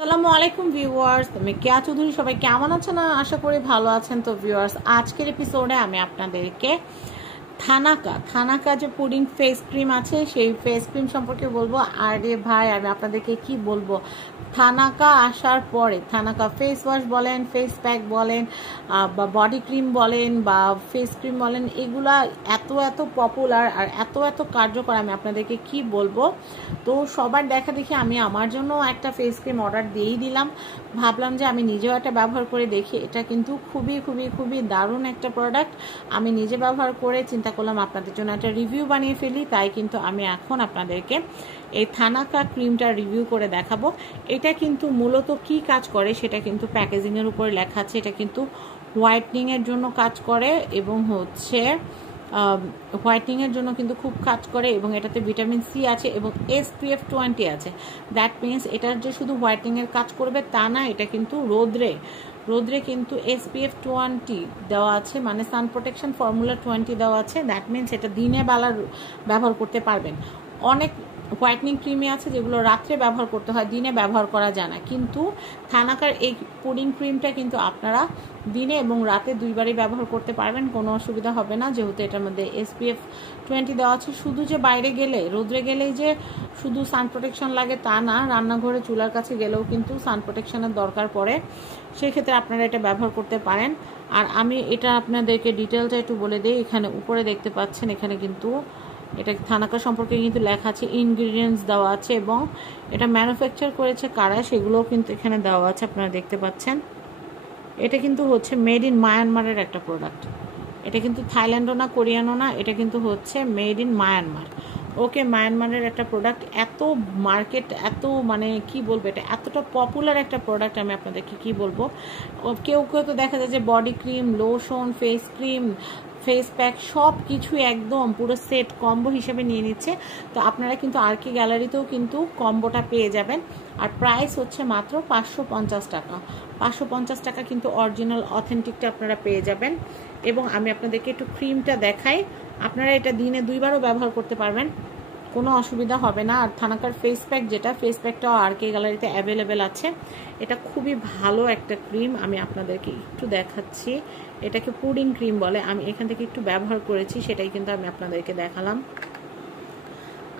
আসসালামু আলাইকুম ভিউয়ার্স, আমি কেয়া চৌধুরী। সবাই কেমন আছেন? আশা করি ভালো আছেন। তো ভিউয়ার্স, আজকের এপিসোডে আমি আপনাদেরকে থানাকা যে পুডিং ফেস ক্রিম আছে সেই ফেস ক্রিম সম্পর্কে বলবো। আরে ভাই, আমি আপনাদেরকে কি বলবো, থানাকা আসার পরে থানাকা ফেস ওয়াশ বলেন, ফেস প্যাক বলেন, বা বডি ক্রিম বলেন বা ফেস ক্রিম বলেন, এগুলা এত এত পপুলার আর এত এত কার্যকর, আমি আপনাদেরকে কি বলবো। তো সবার দেখা দেখি আমি আমার জন্য একটা ফেস ক্রিম অর্ডার দিয়েই দিলাম। ভাবলাম যে আমি নিজেও একটা ব্যবহার করে দেখি। এটা কিন্তু খুবই খুবই খুবই দারুণ একটা প্রোডাক্ট। আমি নিজে ব্যবহার করে চিন্তা করলাম আপনাদের জন্য একটা রিভিউ বানিয়ে ফেলি। তাই কিন্তু আমি এখন আপনাদেরকে এই থানাকা ক্রিমটা রিভিউ করে দেখাবো। এটা কিন্তু মূলত কি কাজ করে সেটা কিন্তু প্যাকেজিংয়ের উপরে লেখা আছে। এটা কিন্তু হোয়াইটনিংয়ের জন্য কাজ করে এবং হচ্ছে হোয়াইটনিংয়ের জন্য কিন্তু খুব কাজ করে, এবং এটাতে ভিটামিন সি আছে এবং SPF 20 আছে। দ্যাট মিনস এটার যে শুধু হোয়াইটনিংয়ের কাজ করবে তা না, এটা কিন্তু রোদ্রে কিন্তু SPF 20 দেওয়া আছে, মানে সান প্রোটেকশন ফর্মুলা 20 দেওয়া আছে। দ্যাট মিনস এটা দিনে বেলা ব্যবহার করতে পারবেন। অনেক হোয়াইটনিং ক্রিমই আছে যেগুলো রাত্রে ব্যবহার করতে হয়, দিনে ব্যবহার করা যায় না, কিন্তু থানাকার এই পুডিং ক্রিমটা কিন্তু আপনারা দিনে এবং রাতে দুইবারই ব্যবহার করতে পারবেন, কোনো অসুবিধা হবে না, যেহেতু এটার মধ্যে SPF 20 দেওয়া আছে। শুধু যে বাইরে গেলে রোদ্রে গেলেই যে শুধু সান প্রোটেকশন লাগে তা না, রান্নাঘরে চুলার কাছে গেলেও কিন্তু সান প্রোটেকশনের দরকার পড়ে, সেক্ষেত্রে আপনারা এটা ব্যবহার করতে পারেন। আর আমি এটা আপনাদেরকে ডিটেলটা একটু বলে দিই। এখানে উপরে দেখতে পাচ্ছেন, এখানে কিন্তু এটা থানাকা সম্পর্কে কিন্তু লেখা আছে, ইনগ্রিডিয়েন্টস দেওয়া আছে এবং এটা ম্যানুফ্যাকচার করেছে কারা সেগুলোও কিন্তু এখানে দেওয়া আছে, আপনারা দেখতে পাচ্ছেন। এটা কিন্তু হচ্ছে মেড ইন মায়ানমারের একটা প্রোডাক্ট। এটা কিন্তু থাইল্যান্ডও না, কোরিয়ানও না, এটা কিন্তু হচ্ছে মেড ইন মায়ানমার। ওকে, মায়ানমারের একটা প্রোডাক্ট, এত মার্কেট, এত মানে কি বলবো, এটা এতটা পপুলার একটা প্রোডাক্ট, আমি আপনাদেরকে কি বলবো। কেউ কেউ তো দেখা যায় যে body cream, lotion, face cream, face pack সব কিছুই একদম পুরো সেট কম্বো হিসেবে নিয়ে নিচ্ছে। তো আপনারা কিন্তু আরকি গ্যালারিতেও কিন্তু কম্বোটা পেয়ে যাবেন। আর প্রাইস হচ্ছে মাত্র 550 টাকা। 550 টাকা কিন্তু অরিজিনাল অথেন্টিকটা আপনারা পেয়ে যাবেন। এবং আমি আপনাদেরকে একটু ক্রিমটা দেখাই। আপনারা এটা দিনে দুইবারও ব্যবহার করতে পারবেন, কোনো অসুবিধা হবে না। আর থানাকার ফেস প্যাক, যেটা ফেস প্যাকটাও আরকে গ্যালারিতে অ্যাভেলেবেল আছে। এটা খুবই ভালো একটা ক্রিম, আমি আপনাদেরকে একটু দেখাচ্ছি। এটাকে পুডিং ক্রিম বলে। আমি এখান থেকে একটু ব্যবহার করেছি, সেটাই কিন্তু আমি আপনাদেরকে দেখালাম।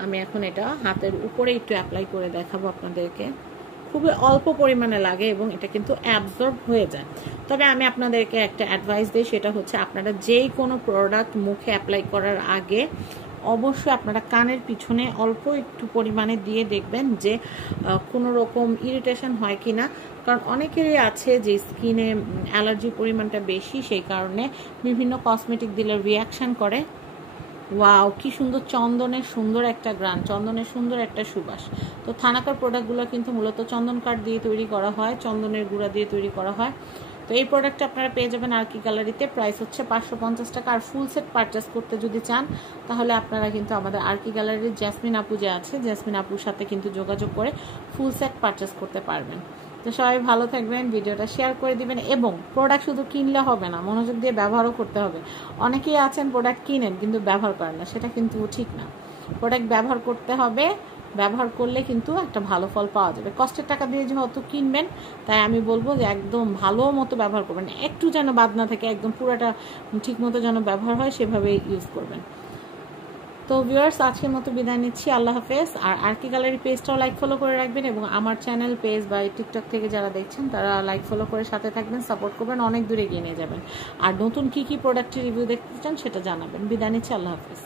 আমি এখন এটা হাতের উপরে একটু অ্যাপ্লাই করে দেখাবো আপনাদেরকে। খুবই অল্প পরিমাণে লাগে এবং এটা কিন্তু অ্যাবজর্ব হয়ে যায়। তবে আমি আপনাদেরকে একটা অ্যাডভাইস দিই, সেটা হচ্ছে আপনারা যেই কোনো প্রোডাক্ট মুখে অ্যাপ্লাই করার আগে অবশ্যই আপনারা কানের পিছনে অল্প একটু পরিমাণে দিয়ে দেখবেন যে কোনো রকম ইরিটেশন হয় কি না। কারণ অনেকেরই আছে যে স্কিনে অ্যালার্জির পরিমাণটা বেশি, সেই কারণে বিভিন্ন কসমেটিক দিলে রিয়াকশান করে। ওয়াও, কি সুন্দর চন্দনের সুন্দর একটা গ্রান, চন্দনের সুন্দর একটা সুবাস। তো থানাকার প্রোডাক্টগুলো কিন্তু মূলত চন্দন কাঠ দিয়ে তৈরি করা হয়, চন্দনের গুঁড়া দিয়ে তৈরি করা হয়। তো এই প্রোডাক্টটা আপনারা পেয়ে যাবেন আরকি গ্যালারিতে। প্রাইস হচ্ছে 550 টাকা। আর ফুল সেট পারচেস করতে যদি চান তাহলে আপনারা কিন্তু আমাদের আরকি গ্যালারির জেসমিন আপু যে আছে, জেসমিন আপুর সাথে কিন্তু যোগাযোগ করে ফুল সেট পারচেস করতে পারবেন। তো সবাই ভালো থাকবেন, ভিডিওটা শেয়ার করে দিবেন এবং প্রোডাক্ট শুধু কিনলে হবে না, মনোযোগ দিয়ে ব্যবহারও করতে হবে। অনেকেই আছেন প্রোডাক্ট কিনেন কিন্তু ব্যবহার করেন না, সেটা কিন্তু ঠিক না। প্রোডাক্ট ব্যবহার করতে হবে, ব্যবহার করলে কিন্তু একটা ভালো ফল পাওয়া যাবে। কষ্টের টাকা দিয়ে যেহেতু কিনবেন, তাই আমি বলবো যে একদম ভালো মতো ব্যবহার করবেন, একটু যেন বাদ না থাকে, একদম পুরোটা ঠিক মতো যেন ব্যবহার হয় সেভাবে ইউজ করবেন। তো ভিউয়ার্স, আজকের মতো বিদায় নিচ্ছি, আল্লাহ হাফেজ। আর আরকি গ্যালারি পেজটাও লাইক ফলো করে রাখবেন এবং আমার চ্যানেল পেজ বা টিকটক থেকে যারা দেখছেন তারা লাইক ফলো করে সাথে থাকবেন, সাপোর্ট করবেন, অনেক দূরে এগিয়ে নিয়ে যাবেন। আর নতুন কি কি প্রোডাক্টের রিভিউ দেখতে চান সেটা জানাবেন। বিদায় নিচ্ছি, আল্লাহ হাফেজ।